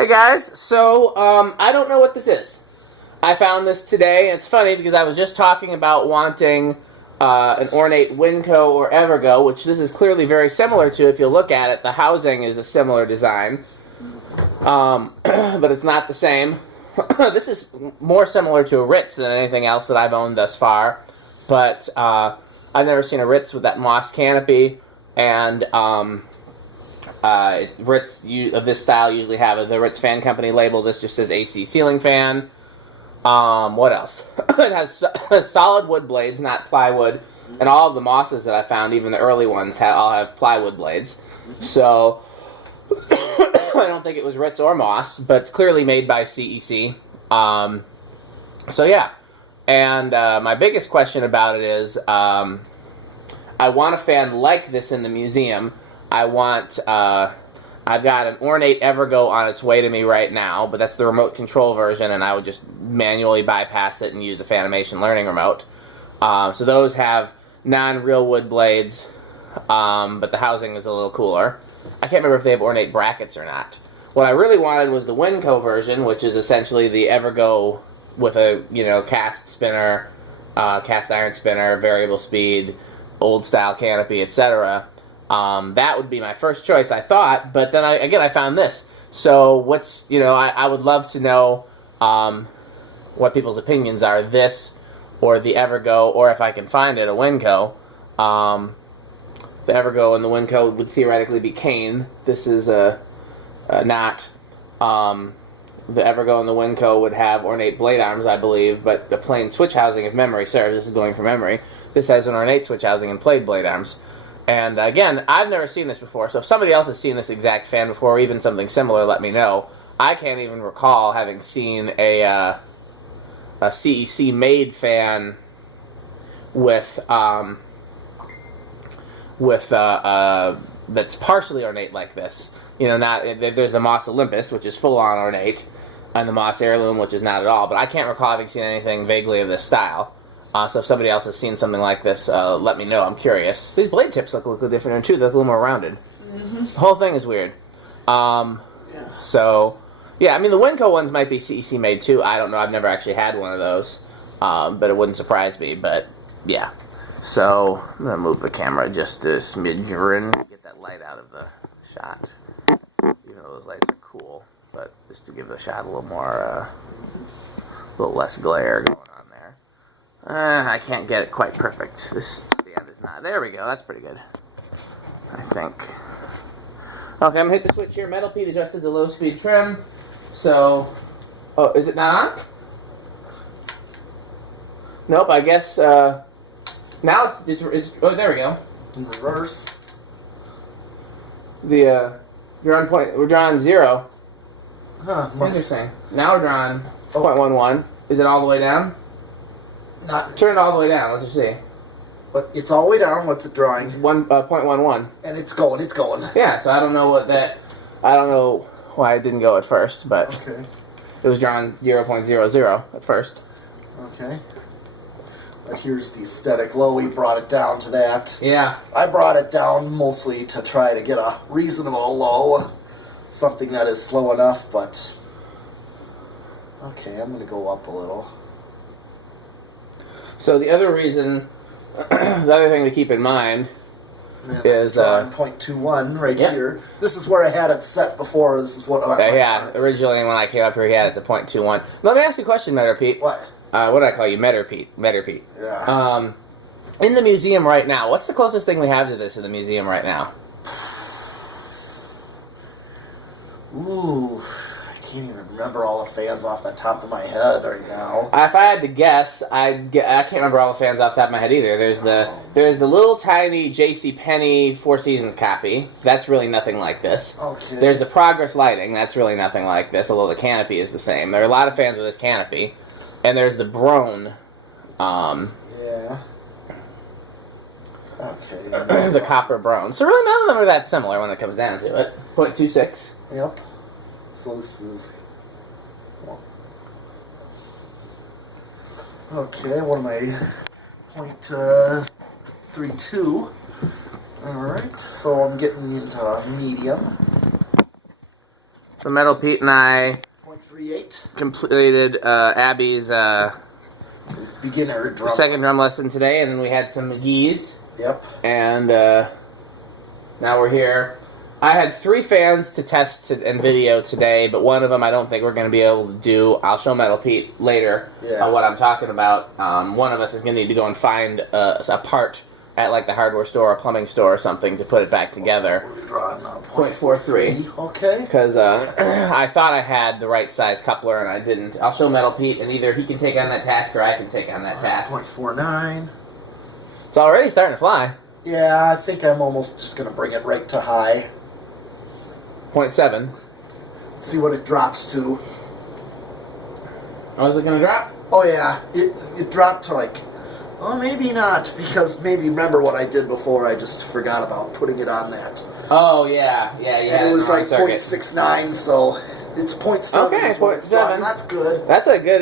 Hey guys, so I don't know what this is. I found this today, and it's funny because I was just talking about wanting an ornate Winco or Evergo, which this is clearly very similar to. If you look at it, the housing is a similar design, but it's not the same. This is more similar to a Ritz than anything else that I've owned thus far, but I've never seen a Ritz with that moss canopy, and Ritz of this style usually have the Ritz fan company label. This just says AC ceiling fan. What else? It has solid wood blades, not plywood, and all of the mosses that I found, even the early ones, all have plywood blades. So I don't think it was Ritz or Moss, but it's clearly made by CEC. So yeah, and my biggest question about it is, I want a fan like this in the museum. I've got an ornate Evergo on its way to me right now, but that's the remote control version, and I would just manually bypass it and use a Fanimation Learning remote. So those have non-real wood blades, but the housing is a little cooler. I can't remember if they have ornate brackets or not. What I really wanted was the Winco version, which is essentially the Evergo with a cast spinner, cast iron spinner, variable speed, old style canopy, etc. That would be my first choice, I thought, but then I found this. So I would love to know what people's opinions are, this or the Evergo, or if I can find it, a Winco. The Evergo and the Winco would theoretically be cane. This is not. The Evergo and the Winco would have ornate blade arms, I believe, but the plain switch housing, if memory serves, this is going from memory, this has an ornate switch housing and plaid blade arms. And again, I've never seen this before, so if somebody else has seen this exact fan before, or even something similar, let me know. I can't even recall having seen a CEC made fan with that's partially ornate like this. There's the Moss Olympus, which is full-on ornate, and the Moss Heirloom, which is not at all. But I can't recall having seen anything vaguely of this style. So if somebody else has seen something like this, let me know. I'm curious. These blade tips look a little different too. They're a little more rounded. Mm-hmm. The whole thing is weird. So, yeah, I mean, the Winco ones might be CEC made too. I don't know. I've never actually had one of those. But it wouldn't surprise me. But, yeah. So, I'm going to move the camera just a smidgen to get that light out of the shot. Those lights are cool. But just to give the shot a little more, a little less glare going on there. I can't get it quite perfect. This stand is not. There we go. That's pretty good, I think. Okay, I'm going to hit the switch here. Metal Pete adjusted the low speed trim. So, oh, is it not on? Nope, I guess, now it's oh, there we go. In reverse. You're on we're drawing 0. Huh, Interesting. Now we're drawing 0.11. Is it all the way down? Not. Turn it all the way down. Let's just see. But it's all the way down. What's it drawing? 0.11. And it's going. It's going. Yeah. So I don't know I don't know why it didn't go at first, but okay. It was drawn 0.00 at first. Okay. But here's the static low. We brought it down to that. Yeah. I brought it down mostly to try to get a reasonable low, something that is slow enough. But okay, I'm going to go up a little. So the other reason, the other thing to keep in mind is 0.21 right here. This is where I had it set before. This is what I yeah. Originally, when I came up here, he had it to 0.21. Let me ask you a question, Metter Pete. What? What did I call you, Metter Pete? Metter Pete. Yeah. In the museum right now, what's the closest thing we have to this in the museum right now? Ooh. I can't even remember all the fans off the top of my head right now. If I had to guess, I can't remember all the fans off the top of my head either. There's the little tiny JCPenney Four Seasons copy. That's really nothing like this. Okay. There's the Progress Lighting. That's really nothing like this, although the canopy is the same. There are a lot of fans of this canopy. And there's the Brone. Yeah. Okay. The copper Brone. So really none of them are that similar when it comes down to it. 0.26. Yep. So this is... Okay, what am I? 0.32. Alright, so I'm getting into medium. So Metal Pete and I 0.38. completed Abby's His beginner drum. second drum lesson today, and then we had some McGee's. Yep. And now we're here. I had 3 fans to test and video today, but one of them I don't think we're going to be able to do. I'll show Metal Pete later what I'm talking about. One of us is going to need to go and find a part at like the hardware store or plumbing store or something to put it back together. We're drawing 0.43. Okay. Because I thought I had the right size coupler and I didn't. I'll show Metal Pete, and either he can take on that task or I can take on that task. 0.49. It's already starting to fly. Yeah, I think I'm almost just going to bring it right to high. 0.7. See what it drops to. Oh, is it going to drop? Oh, yeah. It dropped to like... Oh, maybe not, because maybe remember what I did before, I just forgot about putting it on that. Oh, yeah. Yeah, And it was like 0.69, so it's 0.7 Okay, is what it's 0.7. drawing. That's good. That's a good,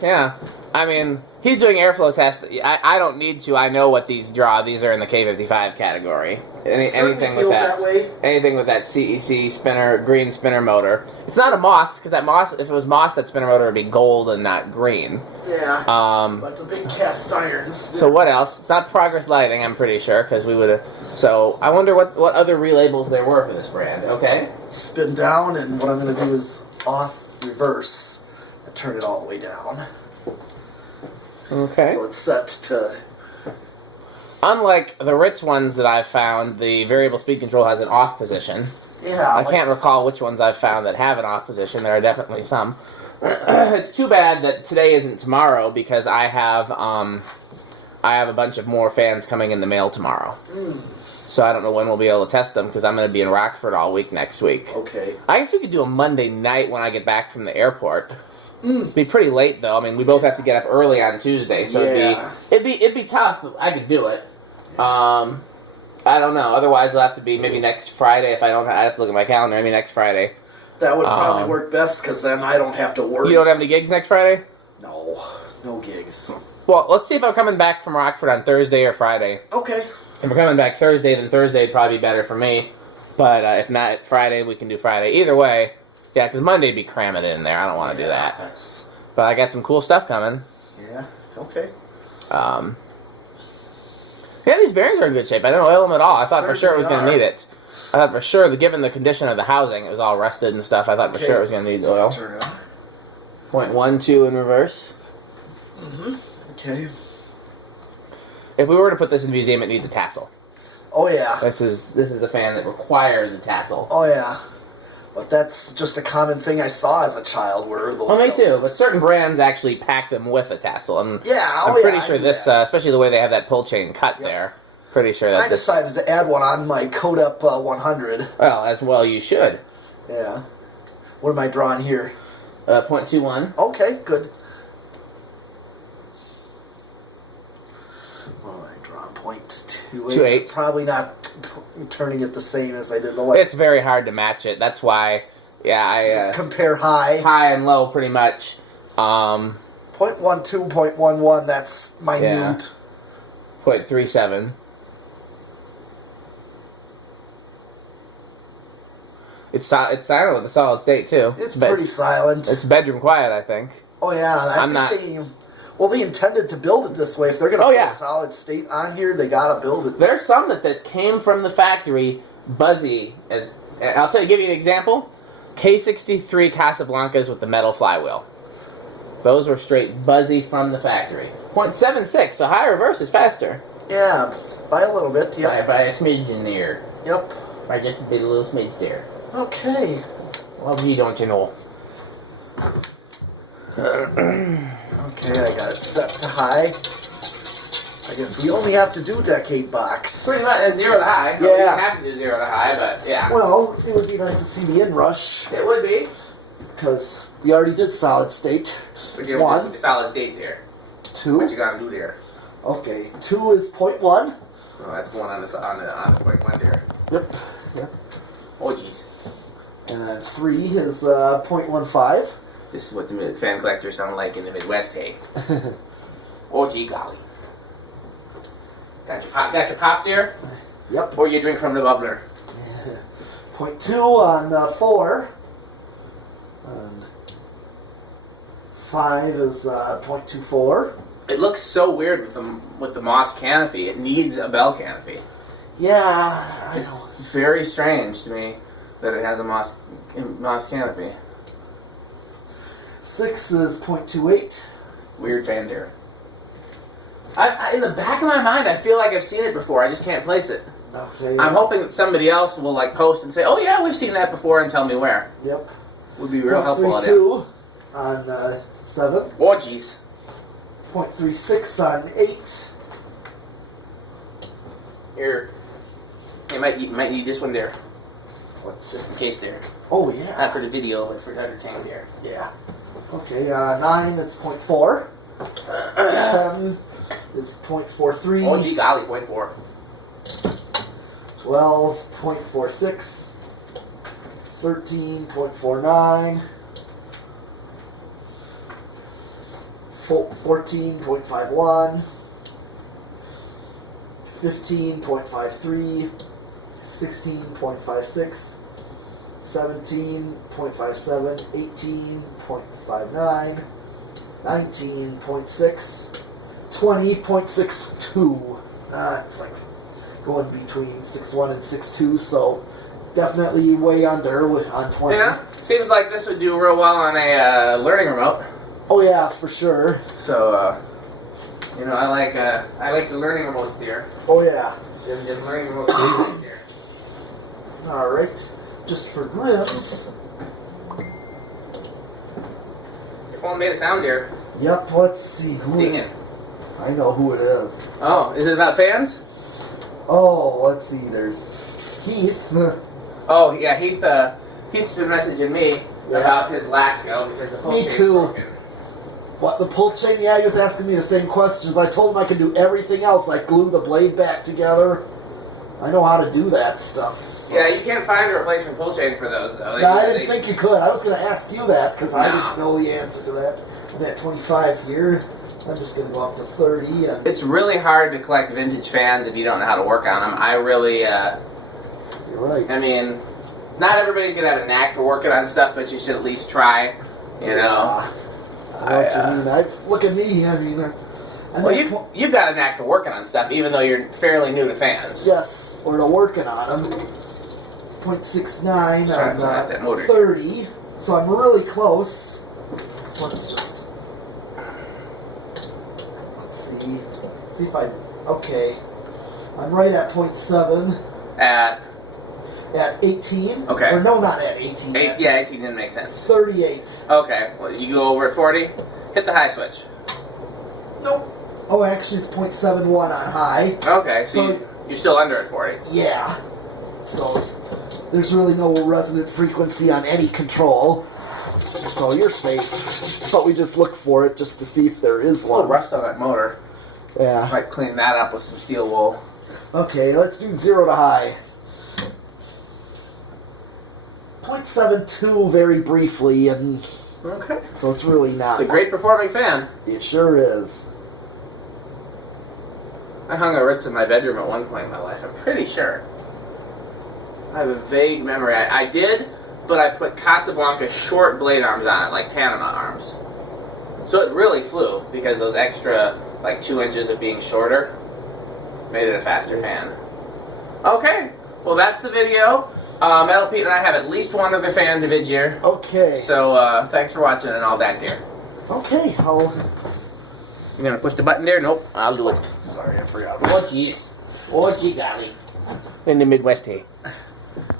yeah. I mean, he's doing airflow tests. I don't need to. I know what these draw. These are in the K55 category. Anything with that way. Anything with that CEC spinner, green spinner motor. It's not a Moss, because that Moss, if it was Moss, that spinner motor would be gold and not green. Yeah. But it's a big cast irons. So what else? It's not Progress Lighting, I'm pretty sure, because we would have... So, I wonder what other relabels there were for this brand, okay? Spin down, and what I'm going to do is off, reverse, and turn it all the way down. Okay. So it's set to... Unlike the Ritz ones that I've found, the variable speed control has an off position. Yeah. I can't recall which ones I've found that have an off position. There are definitely some. It's too bad that today isn't tomorrow, because I have a bunch of more fans coming in the mail tomorrow. So I don't know when we'll be able to test them, because I'm going to be in Rockford all week next week. Okay. I guess we could do a Monday night when I get back from the airport. It'd be pretty late though. I mean, we both have to get up early on Tuesday, so it'd be tough, but I could do it. I don't know. Otherwise, it'll have to be maybe next Friday. If I don't, I have to look at my calendar. Maybe next Friday. That would probably work best, because then I don't have to worry. You don't have any gigs next Friday? No gigs. Well, let's see if I'm coming back from Rockford on Thursday or Friday. Okay. If we're coming back Thursday, then Thursday would probably be better for me. But if not Friday, we can do Friday. Either way, yeah, because Monday'd be cramming it in there. I don't want to do that. But I got some cool stuff coming. Yeah, okay. Yeah, these bearings are in good shape. I didn't oil them at all. I thought for sure it was going to need it. I thought for sure, given the condition of the housing, it was all rusted and stuff. I thought for sure it was going to need oil. Turn it on. 0.12 in reverse. Okay. If we were to put this in the museum, it needs a tassel. Oh, yeah. This is a fan that requires a tassel. Oh, yeah. But that's just a common thing I saw as a child. Where those me too. But certain brands actually pack them with a tassel, and I'm pretty sure this, especially the way they have that pull chain cut there. Pretty sure that I decided to add one on my Code-Up 100. Well, as well you should. Yeah. What am I drawing here? 0.21. Okay, good. Well, I draw 0.28. Probably not turning it the same as I did the last. It's very hard to match it. That's why, I just compare high and low pretty much. 0.12, 0.11. That's minute. Yeah. 0.37. It's silent with the solid state too. It's pretty silent. It's bedroom quiet, I think. Oh yeah, I think they intended to build it this way. If they're going to put a solid state on here, they got to build it. There's some that came from the factory buzzy. I'll give you an example. K63 Casablancas with the metal flywheel. Those were straight buzzy from the factory. 0.76, so high reverse is faster. Yeah, by a little bit. Yep. By a smidgen there. Yep. By just a little smidge there. Okay. Well, you don't, you know. Okay, I got it set to high. I guess we only have to do decade box. Pretty much, and 0 to high. Yeah. We don't have to do 0 to high, but yeah. Well, it would be nice to see the inrush. It would be. Because we already did solid state. We 1. Solid state there. 2. What you gotta do there? Okay, 2 is 0.1. Oh, that's going on the 0.1 there. Yep. Oh, jeez. And then 3 is 0.15. This is what the fan collectors sound like in the Midwest, hey? Oh, gee golly. Got your pop there? Yep. Or you drink from the bubbler? 0.2 on 4. 5 is 0.24. It looks so weird with the moss canopy. It needs a bell canopy. Yeah, It's very strange to me that it has a moss canopy. 6 is 0.28. Weird fan deer. In the back of my mind, I feel like I've seen it before. I just can't place it. Okay. I'm hoping that somebody else will like post and say, "Oh yeah, we've seen that before," and tell me where. Yep. Would be real helpful. 0.32 on 7. Oh jeez. 0.36 on 8. Here. You might need this one there. What's Just in case there. Oh, yeah. Not for the video, but for the entertainment here. Yeah. Okay, 9 it's 0.4. 10 is 0.43. Oh gee golly, 0.4. 12, 0.46. 13, 0.49. 14.51, 15.53, 16.56, 17.57, 18.59, 19.6, 20.62. It's like going between 6.1 and 6.2, so definitely way under on 20. Yeah, seems like this would do real well on a learning remote. Oh yeah, for sure. So, you know, I like the learning remotes there. Oh yeah. The learning remotes are nice there. All right, just for grins. Your phone made a sound there. Yep. Let's see who. Dang it. I know who it is. Oh, is it about fans? Oh, let's see. There's Keith. Oh yeah, Heath's been messaging me about his Lasco because the pull Me chain's too. broken. What, the pull chain? Yeah, he was asking me the same questions. I told him I could do everything else, like glue the blade back together. I know how to do that stuff. So. Yeah, you can't find a replacement pull chain for those though. No, I didn't think you could. I was going to ask you that because I No. didn't know the answer to that. I'm at 25 here. I'm just going to go up to 30. And It's really hard to collect vintage fans if you don't know how to work on them. I really, you're right. I mean, not everybody's going to have a knack for working on stuff, but you should at least try, you know. I know what you mean. Look at me. I mean, Well, you've got a knack for working on stuff, even though you're fairly new to fans. yes, or to working on them. 0.69 Trying to pull out that on motor. 30. So I'm really close. So let's just see if I. Okay, I'm right at 0.7 At at 18. Okay. Or no, not at 18. 18 didn't make sense. 38. Okay, well, you go over at 40, hit the high switch. Nope. Oh, actually, it's 0.71 on high. Okay, So- you're still under at 40. Yeah. So there's really no resonant frequency on any control. So you're safe. But we just look for it just to see if there is A little one. rust on that motor. Yeah. Might clean that up with some steel wool. Okay, let's do 0 to high. 0.72 very briefly, and Okay. so it's really not. It's a great performing fan. It sure is. I hung a Ritz in my bedroom at one point in my life, I'm pretty sure. I have a vague memory. I did, but I put Casablanca short blade arms on it, like Panama arms. So it really flew, because those extra, like 2 inches of being shorter made it a faster fan. Okay, well that's the video. Metal Pete and I have at least one other fan to vid here. Okay. So thanks for watching and all that, dear. Okay, I'll... You gonna push the button there? Nope, I'll do it. Sorry, I forgot. Oh jeez. Oh gee golly. In the Midwest, hey.